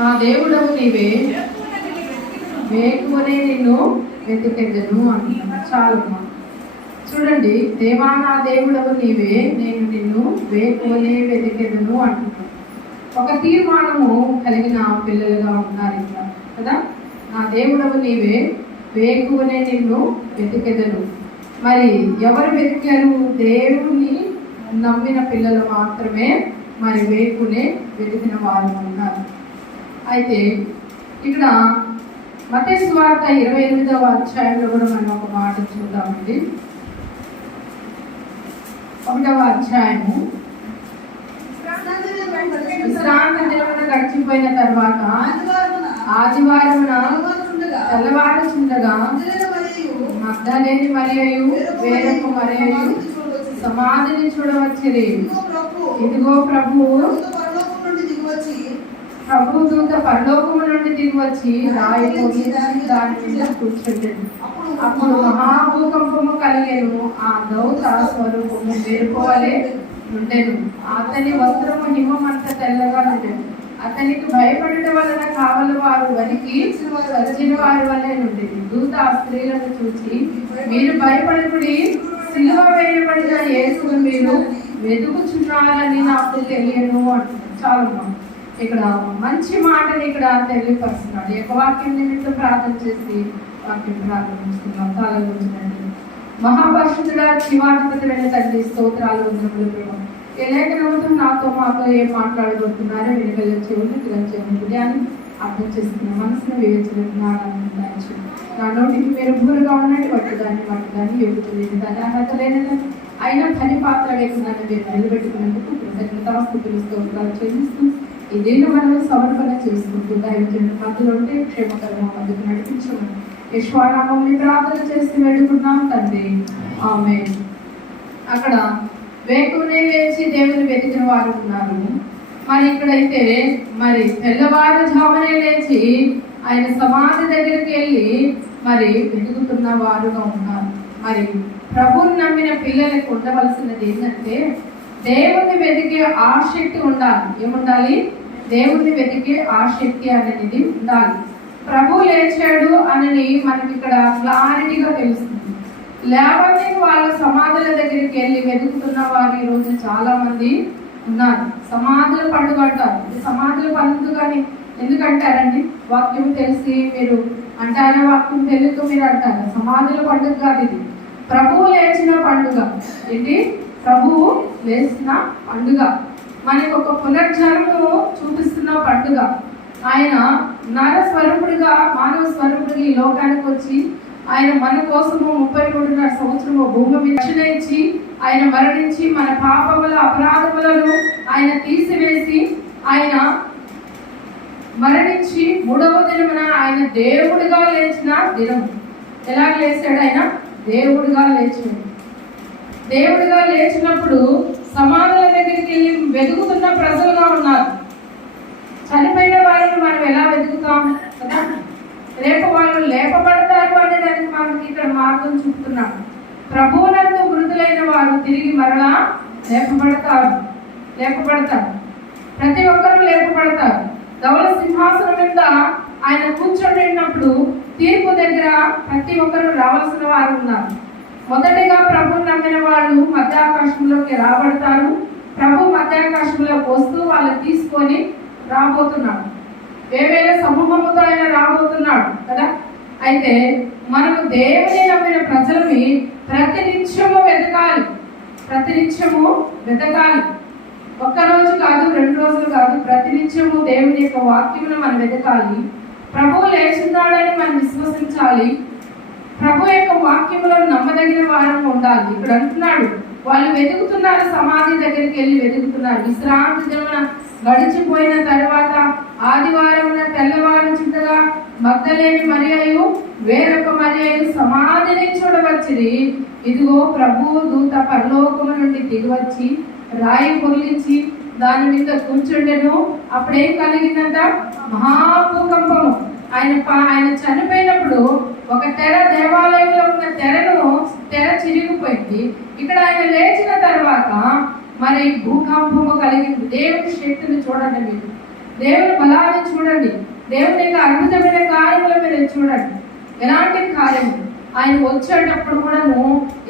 నా దేవుడవు నీవే, వేకువనే నిన్ను వెతికెదను అంటున్నాను. చాలు చూడండి, దేవా నా దేవుడవు నీవే, నేను నిన్ను వేకువనే వెతికెదను అంటున్నాను. ఒక తీర్మానము కలిగిన పిల్లలుగా ఉన్నారు ఇక్కడ కదా. నా దేవుడవు నీవే, వేకువనే నిన్ను వెతికెదను. మరి ఎవరు వెతికారు? దేవుని నమ్మిన పిల్లలు మాత్రమే మరి వేకునే వెతికిన వారు ఉన్నారు. అయితే ఇక్కడ మత్తయి సువార్త 28వ అధ్యాయంలో కూడా మనం ఒక మాట చూద్దామండి. 1వ అధ్యాయము, విశ్రాంతి దినమున గడిచిపోయిన తర్వాత ఆదివారమున తెల్లవారుచుండగా మగ్దలేని మరియయు వేరొక మరియయు సమాధిని చూడవచ్చిరి. ఇదిగో ప్రభు దూత పరలోకము నుండి దిగివచ్చి రాయి దాని మీద కూర్చుండెను. అప్పుడు మహాభూకంపము కలిగెను. ఆ దూత స్వరూపము వేరుకోవలే ఉండెను. అతని వస్త్రము హిమమంత తెల్లగా ఉండెను. అతనికి భయపడటం వలన కావలి వారు వనికి సచ్చిన వారి వలె ఉండేది. దూత ఆ స్త్రీలను చూసి, మీరు భయపడకుడి, సిలువ వేయబడిన యేసును మీరు వెతుకుచున్నారని నాకు తెలియను అంటున్నారు. చాలా ఇక్కడ మంచి మాటని ఇక్కడ తెలియపరుస్తున్నాడు. యొక్క వాక్యం నిమిత్తం ప్రార్థన చేసి వాక్యం ప్రారంభిస్తున్నాం. తలలోంచినట్టు మహాపరిశుద్ధుడా, జీవాధిపతులైన తండ్రి, స్తోత్రాలు వందనములు. ఏ లేఖనంతో నాతో మాతో ఏం మాట్లాడబోతున్నారో వెనుకల చెవులు హృదయాన్ని అర్థం చేసుకున్న మనసును వివేచన జ్ఞానాన్ని దాచి నా నోటికి మీరు భూరుగా ఉన్నట్టు పట్టుదాన్ని ఎగుతుంది దాని అర్హత లేదని అయినా పని పాత్ర లేకుండా మీరు నిలబెట్టుకున్నందుకు కృతజ్ఞతాస్తుతులు స్తోత్రాలు చెల్లిస్తూ ఈ దీన్ని మనం సమర్పణ చేసుకుంటూ దైవజనుల మధ్యలో ఉంటే క్షేమకరమైన మధ్యకు నడిపించమని యశ్వానామని ప్రార్థన చేసి వేడుకున్నాం తండ్రి, ఆమేన్. అక్కడ వేకువనే లేచి దేవుని వెతికిన వారు ఉన్నారు. మరి ఇక్కడైతే మరి తెల్లవారుజామునే లేచి ఆయన సమాధి దగ్గరికి వెళ్ళి మరి వెతుకుతున్న వారుగా ఉన్నారు. మరి ప్రభువుని నమ్మిన పిల్లలకు ఉండవలసినది ఏంటంటే దేవుని వెతికే ఆసక్తి ఉండాలి. ఏముండాలి? దేవుని వెతికే ఆసక్తి అనేది ఉండాలి. ప్రభు లేచాడు అని మనకి ఇక్కడ క్లారిటీగా తెలుస్తుంది. లేకపోతే వాళ్ళ సమాధుల దగ్గరికి వెళ్ళి వెతుకుతున్న వారు ఈరోజు చాలా మంది ఉన్నారు. సమాధుల పండుగ అంటారు. సమాధుల పండుగ అని ఎందుకంటారండి? వాక్యం తెలిసి మీరు అంటారా? వాక్యం తెలియదు మీరు అంటారు. సమాధుల పండుగ కాదు ఇది, ప్రభువు లేచిన పండుగ. ఏంటి? ప్రభువు లేచిన పండుగ. మనకి ఒక పునర్జన్మను చూపిస్తున్న పండుగ. ఆయన నర స్వరూపుడిగా, మానవ స్వరూపుడిగా ఈ లోకానికి వచ్చి ఆయన మన కోసము 33.5 సంవత్సరము భూమి మీద రక్షణ ఇచ్చి ఆయన మరణించి మన పాపముల అపరాధములను ఆయన తీసివేసి ఆయన మరణించి 3వ దినమున ఆయన దేవుడిగా లేచిన దినం. ఎలా లేచాడు? ఆయన దేవుడిగా లేచాడు. దేవుడిగా లేచినప్పుడు సమాధుల దగ్గరికి వెళ్ళి వెతుకుతున్న ప్రజలుగా ఉన్నారు. చనిపోయిన వారిని మనం ఎలా వెతుకుతాం కదా? రేపు వాళ్ళు లేపబడతారు అనే దానికి మనకి ఇక్కడ మార్గం చూపుతున్నాడు. ప్రభువునందు మృతులైన వారు తిరిగి మరలా లేపబడతారు. ప్రతి ఒక్కరూ లేపబడతారు. ధవళ సింహాసనం మీద ఆయన కూర్చొనిన్నప్పుడు తీర్పు దగ్గర ప్రతి ఒక్కరూ రావాల్సిన వారు ఉన్నారు. మొదటిగా ప్రభువు నమ్మిన వాళ్ళు మధ్యాకాశంలోకి రాబడతారు. ప్రభు మధ్యాకాశంలోకి వస్తూ వాళ్ళు తీసుకొని రాబోతున్నాడు. వేవేల సమూహముతో ఆయన రాబోతున్నాడు కదా. అయితే మనకు దేవుని నమ్మిన ప్రజలని ప్రతినిత్యము వెతకాలి. ఒక్కరోజు కాదు, 2 రోజులు కాదు, ప్రతినిత్యము దేవుని యొక్క వాక్యమును మనం వెతకాలి. ప్రభువు లేచున్నాడని మనం విశ్వసించాలి. ప్రభు యొక్క వాక్యములను నమ్మదగిన వారం ఉండాలి. ఇక్కడ అంటున్నాడు, వాళ్ళు వెతుకుతున్నారు. సమాధి దగ్గరికి వెళ్ళి వెతుకుతున్నారు. విశ్రాంతి దినమున గడిచిపోయిన తర్వాత ఆదివారమున తెల్లవారుచుండగా మగ్దలేని మరియయు వేరొక మరియయు సమాధిని చూడవచ్చిరి. ఇదిగో ప్రభువు దూత పరలోకము నుండి దిగివచ్చి రాయి పొర్లించి దాని మీద కూర్చుండెను. అప్పుడేం కలిగిందంట? మహాభూకంపము. ఆయన చనిపోయినప్పుడు ఒక తెర, దేవాలయంలో ఉన్న తెర చిరిగిపోయింది. ఇక్కడ ఆయన లేచిన తర్వాత మరి భూకంపము కలిగింది. దేవుని శక్తిని చూడండి మీరు. దేవుని బలాన్ని చూడండి, దేవుని యొక్క అద్భుతమైన కార్యముల మీద చూడండి. ఎలాంటి కార్యము ఆయన వచ్చేటప్పుడు కూడాను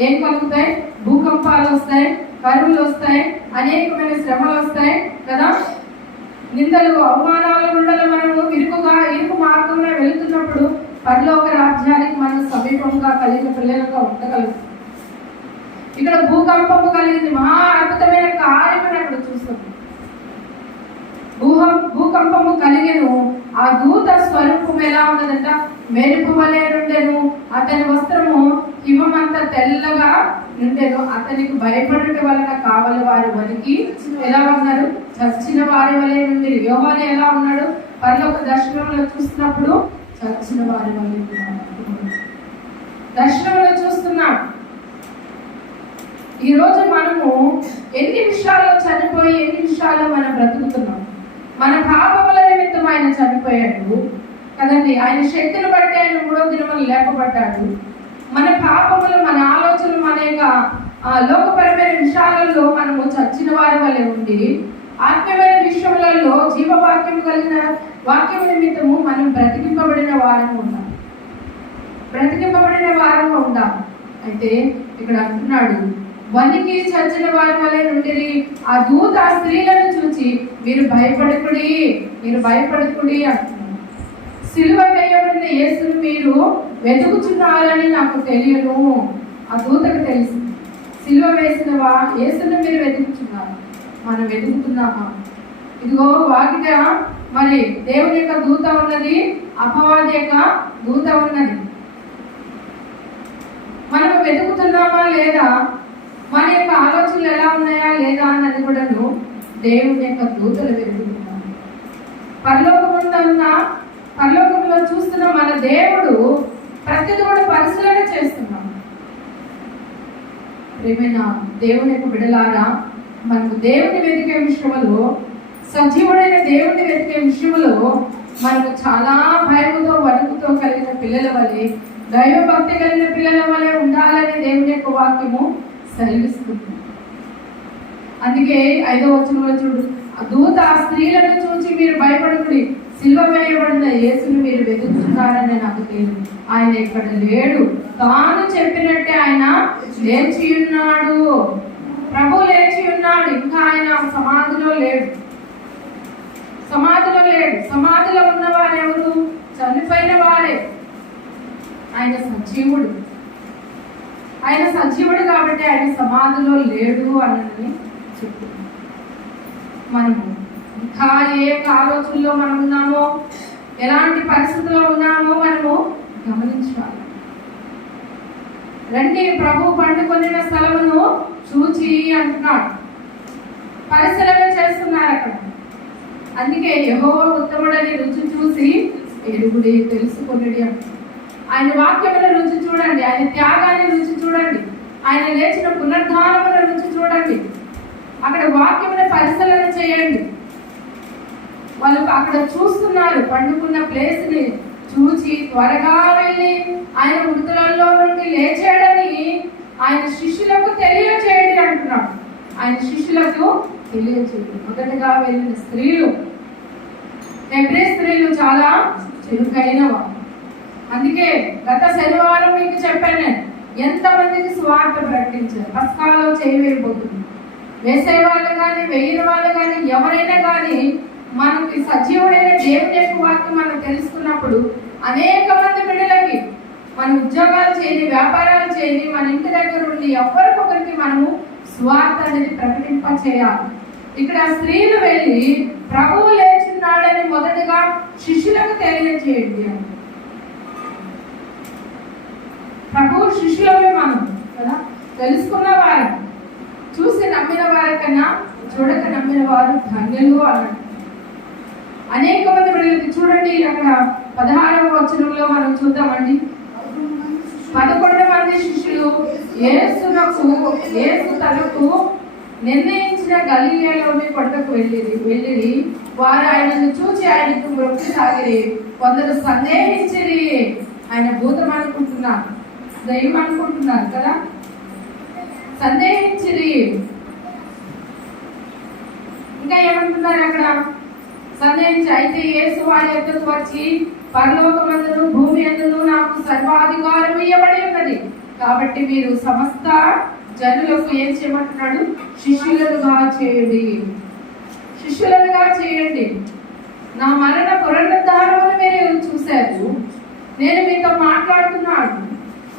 ఏం కలుగుతాయి? భూకంపాలు వస్తాయి, కరువులు వస్తాయి, అనేకమైన శ్రమలు వస్తాయి కదా. నిందలు అవమానాల గుండా మనము ఇరుకు మార్గంలో వెళుతున్నప్పుడు పరలోక రాజ్యానికి మనం సమీపంగా కలిగిన పిల్లలుగా ఉండగలుగుతాం. ఇక్కడ భూకంపము కలిగింది, మహా అద్భుతమైన కార్యమని అక్కడ చూస్తాం. భూకంపము కలిగెను, ఆ దూత స్వరూపం ఎలా ఉన్నదంట? మెరుపు వలె నుండెను, అతని వస్త్రము హిమమంతా తెల్లగా నుండెను. అతనికి భయపడుట వలన కావలి వారి వనికి ఎలా ఉన్నారు? చచ్చిన వారి వలె నుండి. యోహాను ఎలా ఉన్నాడు? పరలోక దర్శనంలో చూస్తున్నప్పుడు చచ్చిన వారి వలె దర్శనంలో చూస్తున్నాడు. ఈరోజు మనము ఎన్ని విషయాల్లో చనిపోయి ఎన్ని విషయాల్లో మనం బ్రతుకుతున్నాం. మన పాపముల నిమిత్తం ఆయన చనిపోయాడు కదండి. ఆయన శక్తిని బట్టి ఆయన 3వ దినమున లేపబడ్డాడు. మన పాపములు, మన ఆలోచనలు, మన యొక్క లోకపరమైన విషయాలలో మనము చచ్చిన వారి వలె ఉండి ఆత్మీయమైన విషయములలో జీవవాక్యం కలిగిన వాక్యం నిమిత్తము మనం బ్రతికింపబడిన వారము ఉన్నాం. అయితే ఇక్కడ అంటున్నాడు, వనికి చచ్చిన వారి వలె నుండి ఆ దూత ఆ స్త్రీలను చూచి మీరు భయపడకుడి అంటున్నాడు. సిలువ వేయబడిన యేసును మీరు వెతుకుచున్నారని నాకు తెలియను. ఆ దూతకు తెలుసు, సిలువ వేసిన యేసును మీరు వెతుకుచున్నారు. మనం వెతుకుతున్నామా? ఇదిగో వాకిట మరి దేవుని యొక్క దూత ఉన్నది, అపవాది యొక్క దూత ఉన్నది. మనం వెతుకుతున్నామా లేదా? మన యొక్క ఆలోచనలు ఎలా ఉన్నాయా లేదా అన్నది కూడా దేవుని యొక్క దూతలు వెతుకుతున్నాం. పరలోకంలో చూస్తున్న మన దేవుడు ప్రతిదీ కూడా పరిశీలన చేస్తున్నాం. ప్రియమైన దేవుని యొక్క బిడ్డలారా, మనకు దేవుని వెతికే విషయంలో, సజీవుడైన దేవుని వెతికే విషయంలో మనకు చాలా భయముతో వణుకుతో కలిగిన పిల్లల వలె, దైవ భక్తి కలిగిన పిల్లల వలె ఉండాలని దేవుని యొక్క వాక్యము సెలవిస్తుంది. అందుకే 5వ వచనంలో చూడు, దూత ఆ స్త్రీలను చూసి మీరు భయపడుకుడి, సిలువ వేయబడిన యేసును మీరు వెతుకుతున్నారని నాకు తెలియదు. ఆయన ఇక్కడ లేడు, తాను చెప్పినట్టే ఆయన లేచి ఉన్నాడు. ప్రభు లేచి ఉన్నాడు. ఇంకా ఆయన సమాధిలో లేడు. సమాధిలో ఉన్నవారు ఎవరు? చనిపోయిన వారే. ఆయన సజీవుడు కాబట్టి ఆయన సమాధిలో లేడు అని చెప్తున్నాం. మనము ఇంకా ఏ ఆలోచనలో మనం ఉన్నామో, ఎలాంటి పరిస్థితుల్లో ఉన్నామో మనము గమనించాలి. రండి, ప్రభు పండుకొనిన స్థలమును చూచి అంటున్నాడు. పరిశీలన చేస్తున్నారు అక్కడ. అందుకే యెహోవా ఉత్తముడని రుచి చూసి ఎరుగుడి, తెలుసుకొనుడి అంటున్నాడు. ఆయన వాక్యముల రుచి చూడండి, ఆయన త్యాగాన్ని రుచి చూడండి, ఆయన లేచిన పునరుద్ధానముల రుచి చూడండి. అక్కడ వాక్యముల పరిశీలన చేయండి. వాళ్ళు అక్కడ చూస్తున్నారు, పండుకున్న ప్లేస్ ని చూచి త్వరగా వెళ్ళి ఆయన మృతులలో నుండి లేచాడని ఆయన శిష్యులకు తెలియచేయండి అంటున్నాడు. ఆయన శిష్యులకు తెలియచేయండి. మొదటగా వెళ్ళిన స్త్రీలు, హెబ్రీ స్త్రీలు చాలా చురుకైన వారు. అందుకే గత శనివారం మీకు చెప్పాను నేను, ఎంతమందికి స్వార్థ ప్రకటించారు. పస్కాలో చేయవేయబోతుంది. వేసేవాళ్ళు కానీ వేయని వాళ్ళు కానీ ఎవరైనా కానీ మనకి సజీవుడైన దేవుని యొక్క వాక్యం మనం తెలుసుకున్నప్పుడు అనేక మంది బిడ్డలకి మన ఉద్యోగాలు చేయని, వ్యాపారాలు చేయని, మన ఇంటి దగ్గర ఉండి ఎవరికొకరికి మనము స్వార్థ అనేది ప్రకటింప చేయాలి. ఇక్కడ స్త్రీలు వెళ్ళి ప్రభువు లేచున్నాడని మొదటగా శిష్యులకు తెలియజేయండి అని. ప్రభువు శిష్యులమే మనం కదా, తెలుసుకున్న వారు, చూసి నమ్మిన వారి కన్నా చూడక నమ్మిన వారు ధన్యులు అన్నట్టు. అనేక మంది బిడ్డలకి చూడండి, అక్కడ 16వ వచనంలో మనం చూద్దామండి. 11 మంది శిష్యులు యేసు తనకు నిర్ణయించిన గలిలయలోని కొండకు వెళ్ళిరి. వారు ఆయనను చూచి ఆయనకు మొక్కసాగిరి. కొందరు సందేహించిరి. ఆయన భూతం అనుకుంటున్నారు, దయ్యం అనుకుంటున్నారు కదా, సందేహించిరి. ఇంకా ఏమంటున్నారు అక్కడ? సందేహించి, అయితే యేసు వారి యొద్దకు వచ్చి, పరలోకమందును భూమి యందును నాకు సర్వాధికారం ఇవ్వబడి ఉన్నది, కాబట్టి మీరు సమస్త జనులకు ఏం చేయమంటున్నాడు? శిష్యులుగా చేయండి, శిష్యులుగా చేయండి. నా మరణ పునరుద్ధారమును మీరు చూశారు. నేను మీతో మాట్లాడుతున్నాను.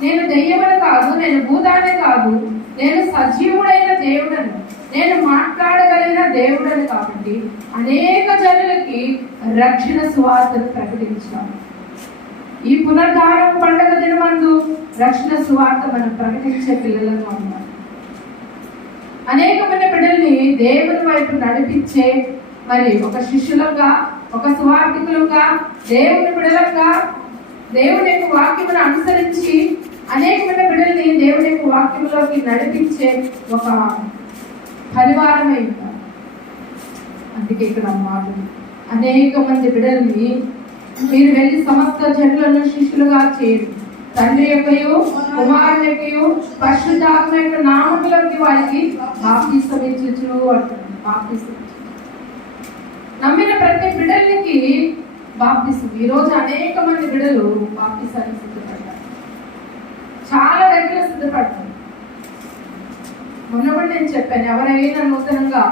నేను దెయ్యమని కాదు, నేను భూతాన్ని కాదు, నేను సజీవుడైన దేవుడను, నేను మాట్లాడగలిగిన దేవుడని. కాబట్టి అనేక జనులకి రక్షణ సువార్తను ప్రకటించాను. ఈ పునరుద్ధారం పండుగ దినమందు రక్షణ సువార్త మనం ప్రకటించే పిల్లలుగా ఉన్నారు. అనేకమైన బిడ్డల్ని దేవుని వైపు నడిపించే మరి ఒక శిష్యులుగా, ఒక సువార్థికులుగా, దేవుని బిడ్డలుగా, దేవుని యొక్క వాక్యమును అనుసరించి అనేకమైన బిడ్డల్ని దేవుని యొక్క వాక్యంలోకి నడిపించే ఒక పరివారమే ఉంటారు. అందుకే ఇక్కడ మాట, అనేక మంది బిడ్డల్ని మీరు వెళ్ళి సమస్త జనులను శిష్యులుగా చేయండి, తండ్రి యొక్కయు కుమారుని యొక్కయు పరిశుద్ధాత్మ యొక్క నామములోకి వారికి బాప్తిసం ఇచ్చుచు అంటారు. బాప్తిసం నమ్మిన ప్రతి బిడ్డలకి బాప్తిసం. ఈరోజు అనేక మంది బిడ్డలు బాప్తిసానికి సిద్ధపడతారు, చాలా దగ్గర సిద్ధపడతారు. మొన్న కూడా నేను చెప్పాను, ఎవరైనా నూతనంగా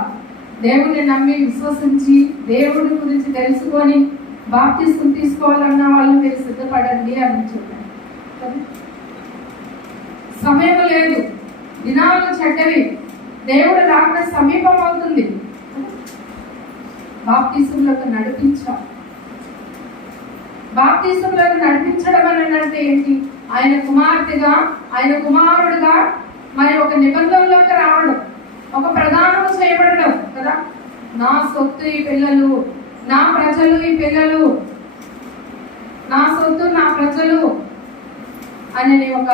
దేవుడిని నమ్మి విశ్వసించి దేవుడి గురించి తెలుసుకొని బాప్తిసం తీసుకోవాలన్న వాళ్ళు మీరు సిద్ధపడండి అని చెప్పాను. సమయం లేదు, దినాలు చెడ్డవి, దేవుడు రాక సమీపం అవుతుంది. బాప్తిసంలోకి నడిపించాలి. బాప్తిసంలోకి నడిపించడం అని అంటే ఏంటి? ఆయన కుమార్తెగా, ఆయన కుమారుడుగా మరి ఒక నిబంధనలోకి రావడం, ఒక ప్రధానం చేయబడడం కదా. నా సొత్తు ఈ పిల్లలు, నా ప్రజలు ఈ పిల్లలు, నా సొత్తు నా ప్రజలు అనే ఒక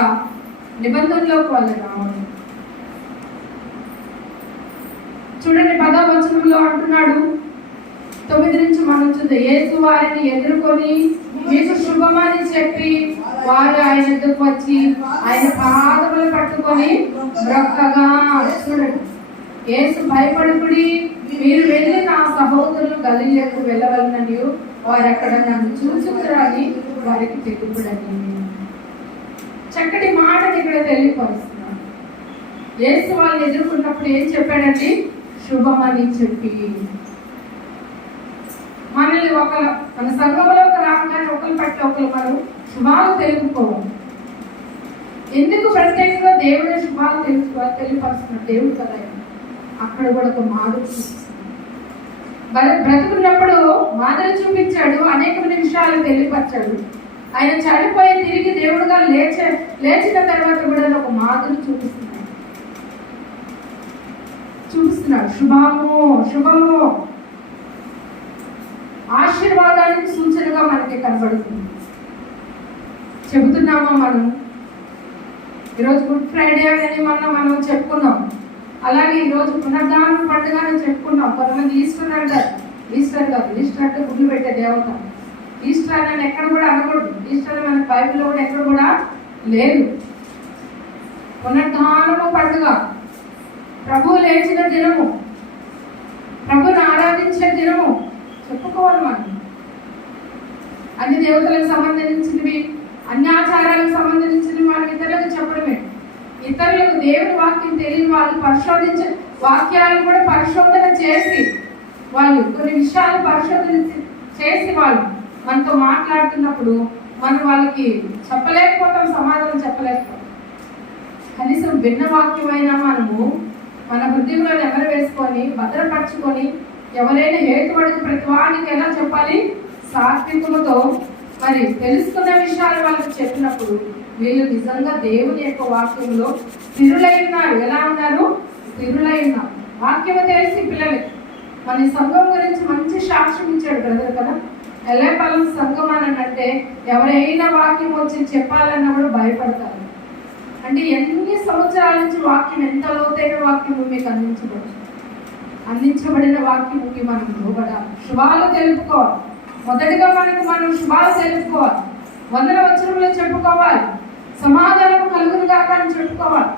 నిబంధనలోకి వాళ్ళు రావడం. చూడండి 10వ వచనంలో అంటున్నాడు, 9 నుంచి మనం చూద్దాం. యేసు వారిని ఎదుర్కొని మీకు శుభమని చెప్పి వారు ఆయన ఎదురుకు వచ్చి ఆయన పాదములు పట్టుకొని బ్రొక్కగా. చూడండి, యేసు భయపడుకుడి, మీరు వెళ్ళి నా సహోదరులు గలిలయకు వెళ్ళవలనని వారు అక్కడ నన్ను చూచుకురాని వారికి తెలుపుడని. చక్కటి మాటని ఇక్కడ తెలియపరుస్తున్నాడు. యేసు వాళ్ళని ఎదుర్కొన్నప్పుడు ఏం చెప్పాడండి? శుభమని చెప్పి. మనల్ని మన సంఘంలోకి రాగానే ఒకరు పట్టి ఒకరు మనం శుభాలు తెలుపుకోవాలి. ఎందుకు ప్రత్యేకంగా దేవుడి శుభాలు తెలియపరుస్తున్నాడు? దేవుడు కదా, అక్కడ కూడా ఒక మాదిరి బ్రతుకున్నప్పుడు మాదిరి చూపించాడు, అనేకమైన విషయాలు తెలియపరిచాడు. ఆయన చనిపోయి తిరిగి దేవుడుగా లేచిన తర్వాత కూడా ఒక మాదిరి చూపిస్తున్నాడు. శుభము ఆశీర్వాదానికి సూచనగా మనకి కనబడుతుంది. చెబుతున్నామా మనం? ఈరోజు గుడ్ ఫ్రైడే అని మనం చెప్పుకున్నాం. అలాగే ఈరోజు పునరుద్ధారణ పండుగ అని చెప్పుకున్నాం. కొంతమంది ఈస్టర్ అంటారు. ఈస్టర్ కాదు, ఈస్టర్ అంటే గుడ్లు పెట్టే దేవత. ఈస్టర్ అని ఎక్కడ కూడా అనకూడదు. ఈస్టర్ మన బైబిల్లో కూడా ఎక్కడ కూడా లేదు. పునరుద్ధానము పండుగ, ప్రభువు లేచిన దినము, ప్రభుని ఆరాధించే దినము చెప్పుకోవాలి మనం. అన్ని దేవతలకు సంబంధించినవి, అన్ని ఆచారాలకు సంబంధించినవి మనం ఇతరులకు చెప్పడమే. ఇతరులకు దేవుని వాక్యం తెలియని వాళ్ళు పరిశోధించే వాక్యాలను కూడా పరిశోధన చేసి, వాళ్ళు కొన్ని విషయాలు పరిశోధన చేసి వాళ్ళు మనతో మాట్లాడుతున్నప్పుడు మనం వాళ్ళకి చెప్పలేకపోతాం, సమాధానం చెప్పలేకపోతాం. కనీసం భిన్న వాక్యమైనా మనము మన హృదయంలో నెమరు వేసుకొని భద్రపరచుకొని, ఎవరైనా హేతుబడికి ప్రతి వానికి ఎలా చెప్పాలి? సాత్వికముతో మరి తెలుసుకున్న విషయాలు వాళ్ళకి చెప్పినప్పుడు వీళ్ళు నిజంగా దేవుని యొక్క వాక్యంలో స్థిరులై ఉన్నారు. ఎలా ఉన్నారు? స్థిరులై ఉన్నారు. వాక్యము తెలిసి పిల్లలకి మన సంఘం గురించి మంచి సాక్ష్యం ఇచ్చాడు బ్రదర్ కదా. ఎల్లేపల్లం సంఘం అని అంటే ఎవరైనా వాక్యం వచ్చి చెప్పాలన్నా కూడా భయపడతారు. అంటే ఎన్ని సంవత్సరాల నుంచి వాక్యం, ఎంత లోతైన వాక్యం మీకు అందించబడిన వాక్యముకి మనం లోబడాలి. శుభాలు తెలుపుకోవాలి. మొదటిగా మనం శుభాలు తెలుపుకోవాలి. 100వ వచనంలో చెప్పుకోవాలి, సమాధానం కలుగును గాక అని చెప్పుకోవాలి.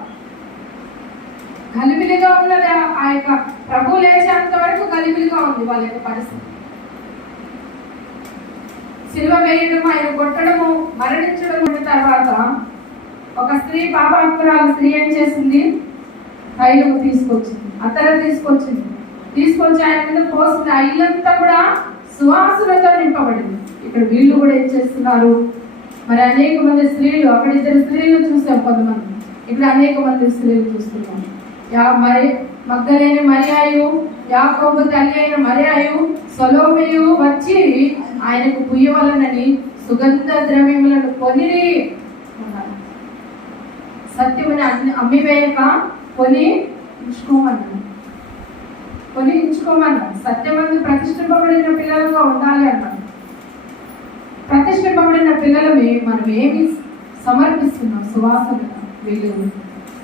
గలిబిలిగా ఉన్నది ఆ యొక్క ప్రభు లేచేంత వరకు గలిబిలిగా ఉంది వాళ్ళ యొక్క పరిస్థితి. సిలువ వేయడం, ఆయన కొట్టడము, మరణించడం ఉన్న తర్వాత ఒక స్త్రీ, పాపాత్మురాలు స్త్రీ ఏం చేసింది? తైలము తీసుకొచ్చింది, అత్తర తీసుకొచ్చి ఆయన మీద పోసింది. ఆ ఇల్లంతా కూడా సువాసనతో నింపబడింది. ఇక్కడ వీళ్ళు కూడా ఏం చేస్తున్నారు? మరి అనేక మంది స్త్రీలు, అక్కడ 2 స్త్రీలు చూసాం కొంతమంది, ఇక్కడ అనేక మంది స్త్రీలు చూస్తున్నాం. మరి మగ్దలేని మరియాయు, యాకోబు తల్లి అయిన మరియాయు, సొలోమెయు వచ్చి ఆయనకు పుయ్యవలనని సుగంధ ద్రవ్యములను కొనిరి. సత్యముని అమ్మివేయక కొని ఉంచుకోమన్నారు. సత్యమందు ప్రతిష్ఠింపబడిన పిల్లలుగా ఉండాలి అన్నారు. ప్రతిష్ఠింపబడిన పిల్లలమే మనం ఏమి సమర్పిస్తున్నాం? సువాసన. వీళ్ళు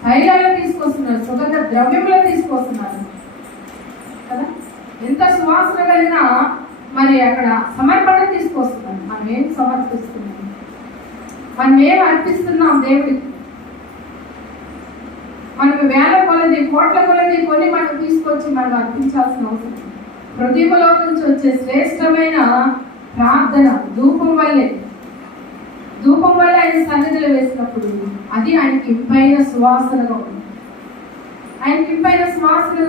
తైలాలు తీసుకొస్తున్నారు, సుగంధ ద్రవ్యములు తీసుకొస్తున్నారు కదా. ఎంత సువాసన కలిగిన మరి అక్కడ సమర్పణ తీసుకొస్తున్నారు. మనం ఏం సమర్పిస్తున్నాం? మనం ఏం అర్పిస్తున్నాం దేవుడికి? మనకు వేల కొలది, కోట్ల కొలది కొని మనం తీసుకొచ్చి మనం అర్పించాల్సిన అవసరం. హృదయంలో నుంచి వచ్చే శ్రేష్టమైన ప్రార్థన ధూపం వల్లే ఆయన సన్నిధిలో వేసినప్పుడు అది ఆయనకి ఇంపైన సువాసనగా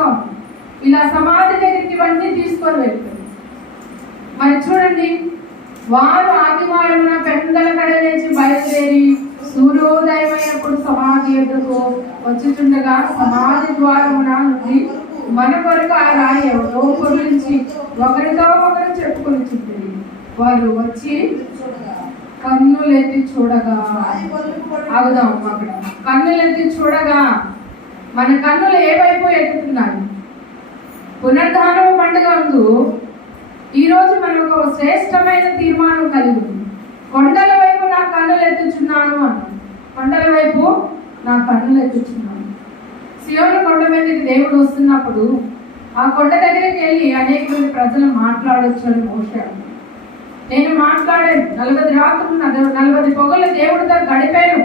ఉంది. ఇలా సమాధి దగ్గరికి ఇవన్నీ తీసుకొని వెళ్తారు. మరి చూడండి, వారు ఆదివారమున పెందల కడ నుంచి బయలుదేరి సూర్యోదయమైనప్పుడు సమాధి ఎదురుకు వచ్చుచుండగా సమాధి ద్వారమున నుండి మన కొరకు ఆ రాయి ఎవరో గురించి ఒకరితో ఒకరు చెప్పుకొని చుట్టూ వారు వచ్చి కన్నులెత్తి చూడగా, ఆగుదాం అక్కడ. కన్నులెత్తి చూడగా మన కన్నులు ఏ వైపు ఎత్తుతున్నాయి? పునరుద్ధానము పండుగ ముందు ఈరోజు మనకు ఒక శ్రేష్టమైన తీర్మానం కలిగి ఉంది. కొండల వైపు నా కన్నులు ఎత్తుచున్నాను అన్నాను. కొండల వైపు నా కన్నులు ఎత్తుచున్నాను. సియోను కొండ మీదకి దేవుడు వస్తున్నప్పుడు ఆ కొండ దగ్గరికి వెళ్ళి అనేక మంది ప్రజలు మాట్లాడొచ్చు అని మోషే అన్నాడు. నేను మాట్లాడాను, 40 రాత్రులు 40 పొగలు దేవుడితో గడిపాను.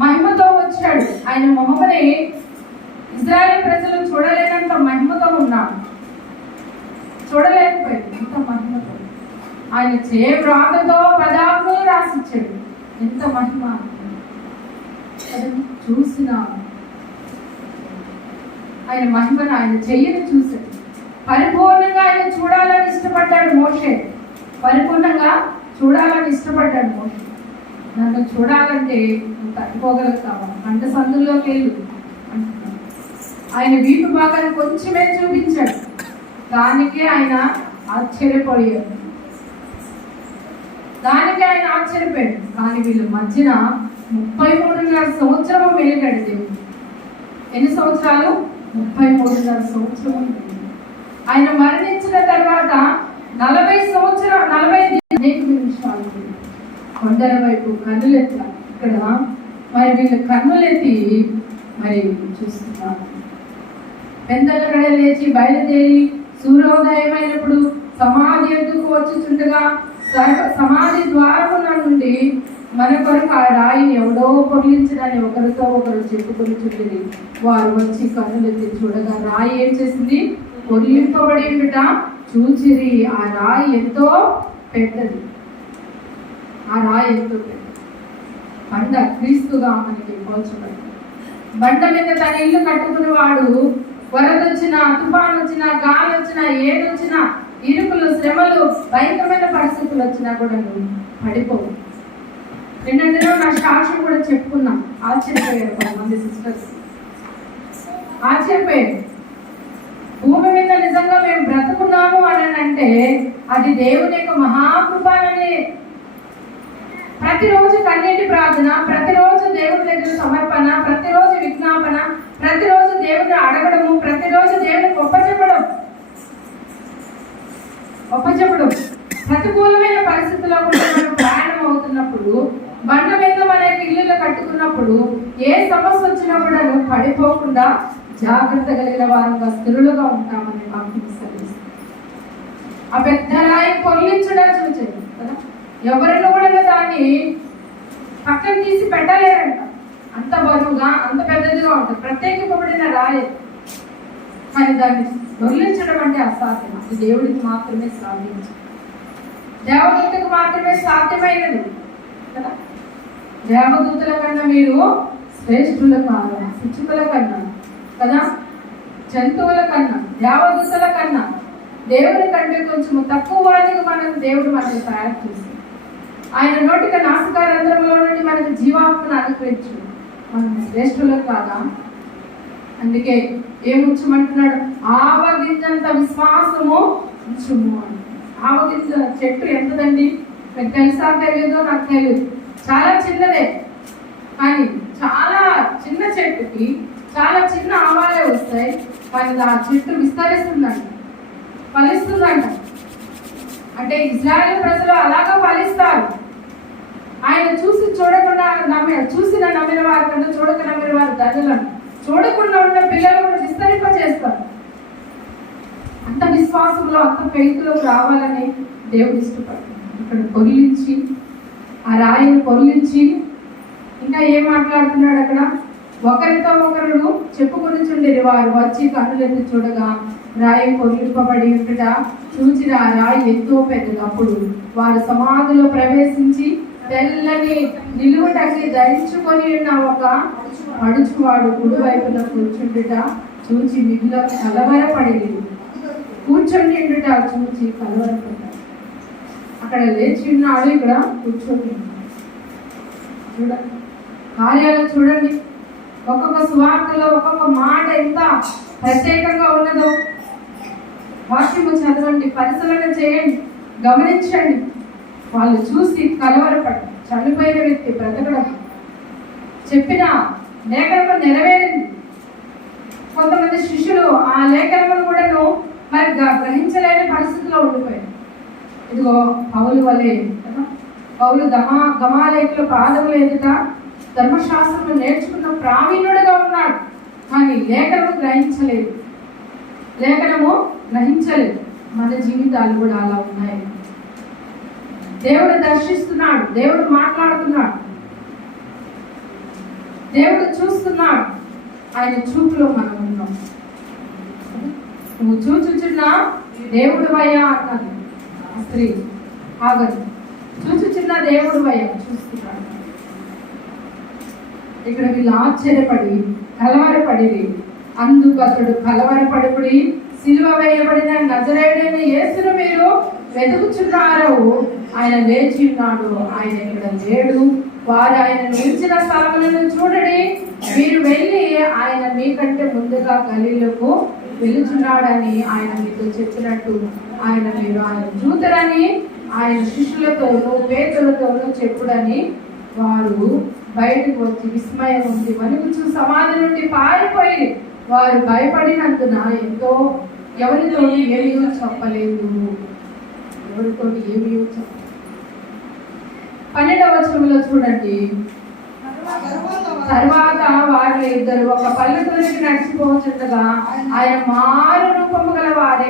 మహిమతో వచ్చాడు. ఆయన మొహమ్మని ఇజ్రాయేల్ ప్రజలు చూడలేనంత మహిమతో ఉన్నాడు. చూడలేకపోయాడు ఎంత మహిమతో. ఆయన చేవ్రాతతో పదార్థాలు రాసిచ్చాడు. ఎంత మహిమ చూసిన ఆయన మహిమను, ఆయన చెయ్యని చూశాడు. పరిపూర్ణంగా ఆయన చూడాలని ఇష్టపడ్డాడు మోషే. నన్ను చూడాలంటే నువ్వు తట్టుకోగలుగుతావా? కంట సందుల్లోకి వెళ్ళు అంటున్నాడు. ఆయన వీపు భాగాన్ని కొంచెమే చూపించాడు. దానికే ఆయన ఆశ్చర్యపోయాడు. కానీ వీళ్ళు మధ్యన 33.5 సంవత్సరం వెలిగాడు దేవుడు. ఎన్ని సంవత్సరాలు? 33.5 సంవత్సరం. ఆయన మరణించిన తర్వాత 40 సంవత్సరాలు, 40 నిమిషాలు కొండల వైపు కన్నులెత్త. ఇక్కడ మరి వీళ్ళు కన్నులెత్తి మరి చూస్తున్నారు. పెందల కడ లేచి బయలుదేరి సూర్యోదయమైనప్పుడు సమాధి ఎద్దుకు వచ్చుచుండగా సమాధి ద్వారమున నుండి మన కొరకు ఆ రాయిని ఎవడో పొర్లించడాన్ని ఒకరితో ఒకరు చెప్పుకొని చుండి వారు వచ్చి కన్నులెత్తి చూడగా రాయి ఏం చేసింది? పొర్లింపబడి ఉండుట చూచిరి. ఆ రాయి ఎంతో పెద్దది. బండ క్రీస్తుగా మనకి పోల్చబడి, బండ మీద తన ఇల్లు కట్టుకుని వాడు వరద వచ్చినా, తుఫాను వచ్చినా, గాలి వచ్చినా, ఏదొచ్చినా, ఇరుకులు, శ్రమలు, భయంకరమైన పరిస్థితులు వచ్చినా కూడా నువ్వు పడిపోవు. నిన్న నా సాక్ష్యం కూడా చెప్పుకున్నాం. ఆశ్చర్యపోయారు కొంతమంది సిస్టర్స్. ఆశ్చర్యపోయారు. భూమి మీద నిజంగా మేము బ్రతుకున్నాము అని అంటే అది దేవుని యొక్క మహాకృపని. ప్రతిరోజు కన్నీటి ప్రార్థన, ప్రతిరోజు దేవుని దగ్గర సమర్పణ, ప్రతిరోజు విజ్ఞాపన, ప్రతిరోజు దేవుని అడగడము, ప్రతిరోజు దేవుని ఒప్పచెప్పడం. ప్రతికూలమైన పరిస్థితుల్లో కూడా మనం ప్రయాణం అవుతున్నప్పుడు, బండ మీద మన ఇల్లు కట్టుకున్నప్పుడు ఏ సమస్య వచ్చినా కూడా పడిపోకుండా జాగ్రత్త కలిగిన వారంగా స్థిరులుగా ఉంటామని వాక్యం సెలవిస్తుంది. ఆ పెద్ద రాయి పొర్లించడం చూచారు కదా. ఎవరిని కూడా దాన్ని పక్కన తీసి పెట్టలేరంట. అంత బరువుగా, అంత పెద్దదిగా ఉంటుంది. ప్రత్యేకింపబడిన రాయి. కానీ దాన్ని దొర్లించడం అంటే అసాధ్యం. అది దేవుడికి మాత్రమే సాధించు. దేవదూతకు మాత్రమే సాధ్యమైనది కదా. దేవదూతల కన్నా మీరు శ్రేష్ఠుల కాదు, శిక్షకుల కన్నా కదా, జంతువుల కన్నా, దేవదూతల కన్నా, దేవుని కంటే కొంచెం తక్కువ వాడికి దేవుడు మనల్ని తయారు చేసి ఆయన నోటిక నాసికారంధ్రంలో నుండి మనకు జీవాత్మను అనుగ్రహించు. మనం శ్రేష్ఠులకు కాదా? అందుకే ఏముంచమంటున్నాడు? ఆవగింజంత విశ్వాసము ఉంచుము అని. ఆవగింజ చెట్టు ఎంతదండి? మీకు తెలుసా తెలియదో నాకు తెలియదు. చాలా చిన్నదే, కానీ చాలా చిన్న చెట్టుకి చాలా చిన్న ఆవాలే వస్తాయి. కానీ ఆ చెట్టు విస్తరిస్తుందంట, ఫలిస్తుందంట. అంటే ఇజ్రాయేల్ ప్రజలు అలాగా ఫలిస్తారు. ఆయన చూసి చూడకుండా చూసిన నమ్మిన వారి కన్నా చూడక నమ్మిన వారి ధనులను, చూడకుండా ఉన్న పిల్లలు కూడా విస్తరింపజేస్తారు. అంత విశ్వాసంలో అంత ఫెయిత్లో రావాలని దేవుడు ఇష్టపడుతుంది. ఇక్కడ పొర్లించి ఆ రాయిని పొర్లించి ఇంకా ఏం మాట్లాడుతున్నాడు అక్కడ? ఒకరితో ఒకరు చెప్పుకొని చుండేది వారు వచ్చి కన్నులెత్తి చూడగా రాయి పొర్లింపబడి ఉంటుట చూచిన ఆ రాయి ఎంతో పెద్దది. అప్పుడు వారు సమాధిలో ప్రవేశించి తెల్లని నిలువుటకి ధరించుకొని ఉన్న ఒక అడుచువాడు కుడివైపున కూర్చుండుట చూచి మిగిలిన కలవరపడి కూర్చొనిండుట చూచి కలవరపడ్డాడు. అక్కడ లేచి ఉన్నాడు, ఇక్కడ కూర్చొని చూడ కార్యాలు చూడండి. ఒక్కొక్క సువార్తలో ఒక్కొక్క మాట ఎంత ప్రత్యేకంగా ఉన్నదో వాక్యము చదవండి, పరిశీలన చేయండి, గమనించండి. వాళ్ళు చూసి కలవరపడి చనిపోయిన వ్యక్తి బ్రతకడం చెప్పిన లేఖనము నెరవేరింది. కొంతమంది శిష్యులు ఆ లేఖనమును కూడా మరి గ్రహించలేని పరిస్థితిలో ఉండిపోయారు. ఇదిగో పౌలు వలె కదా, పౌలు గమాలేకుల పాదములు ఎదుట ధర్మశాస్త్రం నేర్చుకున్న ప్రావీణుడుగా ఉన్నాడు, కానీ లేఖనము గ్రహించలేదు. మన జీవితాలు కూడా అలా ఉన్నాయి. దేవుడు దర్శిస్తున్నాడు, దేవుడు మాట్లాడుతున్నాడు, దేవుడు చూస్తున్నాడు. ఆయన చూపులో మనం ఉన్నాం. నువ్వు చూచుచున్నా దేవుడు వయ్యా అన్నది ఆ స్త్రీ. ఆగదు, చూచుచున్న దేవుడు వయ్యా చూస్తున్నాడు. ఇక్కడ వీళ్ళు ఆశ్చర్యపడి కలవరపడి, అందుకు అతడు కలవరపడి సిలువ వేయబడిన నజరేయుడైన యేసును మీరు వెతుకుచున్నారు, ఆయన లేచి ఉన్నాడు, ఆయన ఇక్కడ లేడు, వారు ఆయన నిలిచిన స్థలములను చూడండి, మీరు వెళ్ళి ఆయన మీకంటే ముందుగా గలీలకు వెళుచున్నాడని ఆయన మీతో చెప్పినట్టు మీరు ఆయన చూతరని ఆయన శిష్యులతోనూ పేతులతోనూ చెప్పుడని వారు బయటకు వచ్చి విస్మయం ఉంది వణుకుచు సమాధి నుండి పారిపోయి వారు భయపడినందున ఎంతో ఎవరితో ఏమీ చెప్పలేదు. 12వ వచనంలో చూడండి. తర్వాత వారు ఇద్దరు ఒక పల్లెటూరికి నడిచిపోతుండగా ఆయన మారు రూపము గల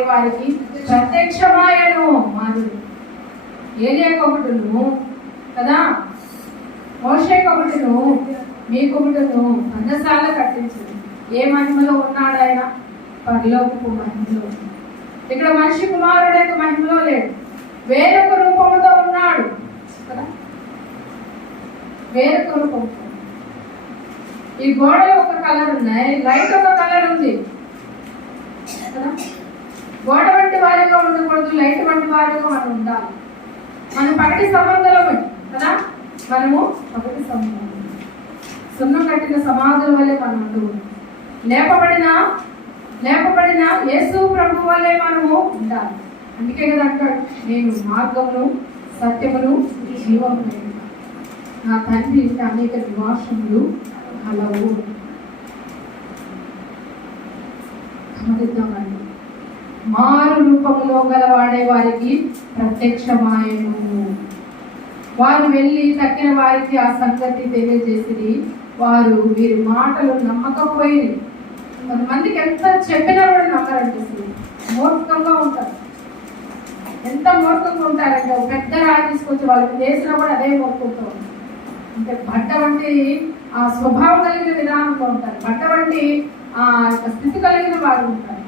వారికి ప్రత్యక్షమాయను. మారు ఏలియాకొకటును కదా, మోషేకొకటును, మీకొకటును అన్నసాల కట్టించింది. ఏ మహిమలో ఉన్నాడు ఆయన? పరలోకపు మహిమలో. ఇక్కడ మనిషి కుమారుడు యొక్క మహిమలో లేడు, వేరొక రూపంతో ఉన్నాడు కదా, వేరొక రూపంతో. ఈ గోడలు ఒక కలర్ ఉన్నాయి, లైట్ ఒక కలర్ ఉంది కదా. గోడ వంటి వారిగా ఉండకూడదు, లైట్ వంటి వారిగా మనం ఉండాలి. మనం పగటి సంబంధమే కదా, మనము పగటి సంబంధం. సున్నం కట్టిన సమాధుల వల్లే మనం లేపబడిన యేసు ప్రభు వల్లే మనము ఉండాలి. అందుకే కదా అంటాడు, నేను మార్గమును సత్యమును జీవము, నా తండ్రి అనేక నివాసములు కలవు. గమనిద్దామండి, మారు రూపములో గలవాడే వారికి ప్రత్యక్షమాయను. వారు వెళ్ళి తక్కిన వారికి ఆ సంగతి తెలియజేసి వారు వీరి మాటలు నమ్మకపోయి, కొంతమందికి ఎంత చెప్పినా కూడా నమ్మరండి. మూర్ఖంగా ఉంటారు. ఎంత మూర్ఖంగా ఉంటారంటే ఒక పెద్ద రాయి తీసుకొచ్చి వాళ్ళకి చేసినా కూడా అదే మూర్ఖంతో ఉంటారు. అంటే బట్ట వంటి ఆ స్వభావం కలిగిన విధానంలో ఉంటారు, బట్ట వంటి ఆ స్థితి కలిగిన వారు ఉంటారు.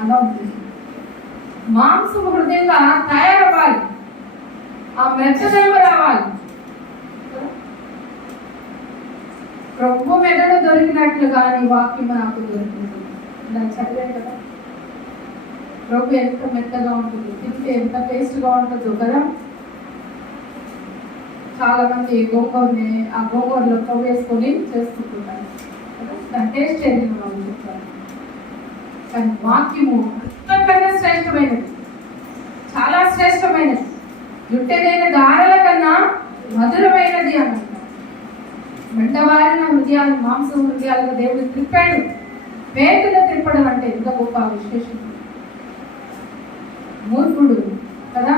అలా ఉంటుంది. మాంసము హృదయంగా తయారవ్వాలి. మెత్తదనం రావాలి. ప్రభు మెదడు దొరికినట్లుగా నీ వాక్యం నాకు దొరికింది. దాన్ని చదివాను కదా, ప్రభు ఎంత మెత్తగా ఉంటుంది, తింటే ఎంత టేస్ట్గా ఉంటుందో కదా. చాలా మంది గోంగూరని ఆ గోంగూరలో ప్రభు వేసుకొని చేసుకుంటుంటారు, దాని టేస్ట్ ఏంటి వాళ్ళు చెప్తారు. కానీ వాక్యము అంతకన్నా శ్రేష్టమైనది, చాలా శ్రేష్టమైనది, జుట్టెదైన దారాల కన్నా మధురమైనది అన్నమాట. మెండవారిన హృదయాలు మాంసం హృదయాలుగా దేవుడు తిప్పాడు. పేదగా తిప్పడం అంటే ఎంత గొప్ప విశేషం. మూర్ఖుడు కదా,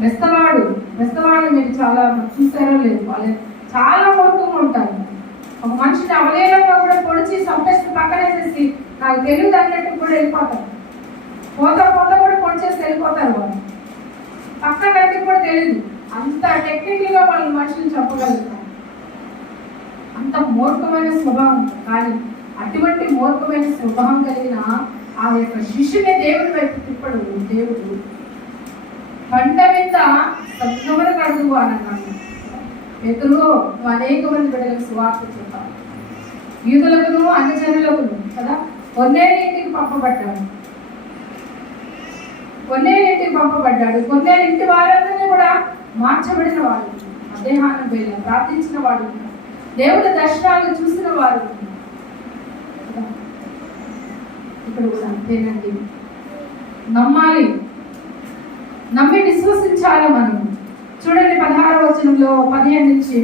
బెస్తవాడు మీరు చాలా చూసారో లేదు, వాళ్ళు చాలా మూర్ఖంగా ఉంటారు. ఒక మనిషిని అవలేలంగా కూడా పొడిచి సంపేసి పక్కనేసేసి నాకు తెలియదు అన్నట్టు కూడా వెళ్ళిపోతారు. పోతా కూడా పొడిచేసి వెళ్ళిపోతారు. వాళ్ళు పక్కన కట్టి కూడా తెలియదు, అంత టెక్నికల్గా వాళ్ళు మనుషులు చెప్పగలుగుతారు. అంత మూర్ఖమైన స్వభావం. కానీ అటువంటి మూర్ఖమైన స్వభావం కలిగిన ఆ యొక్క శిష్యుని దేవుని వైపు తిప్పడు దేవుడు. పంట మీద సత్యమును కడుగు అని అన్నాడు. పేతురు, నువ్వు అనేక మంది బిడ్డలకు సువార్త చెప్పాలి, యూదులకును అన్యజనులకును కదా. కొన్నేళ్ళ ఇంటికి పంపబడ్డాడు. కొన్నేళ్ళ ఇంటి వారందరినీ కూడా మార్చబడిన వాడు, మధ్యాహ్నం వేళ ప్రార్థించిన వాడు, దేవుడి దర్శనాలు చూసిన వారు. ఇప్పుడు కూడా అంతేనండి, నమ్మాలి, నమ్మి విశ్వసించాలి మనం. చూడండి 16వ వచనంలో 15 నుంచి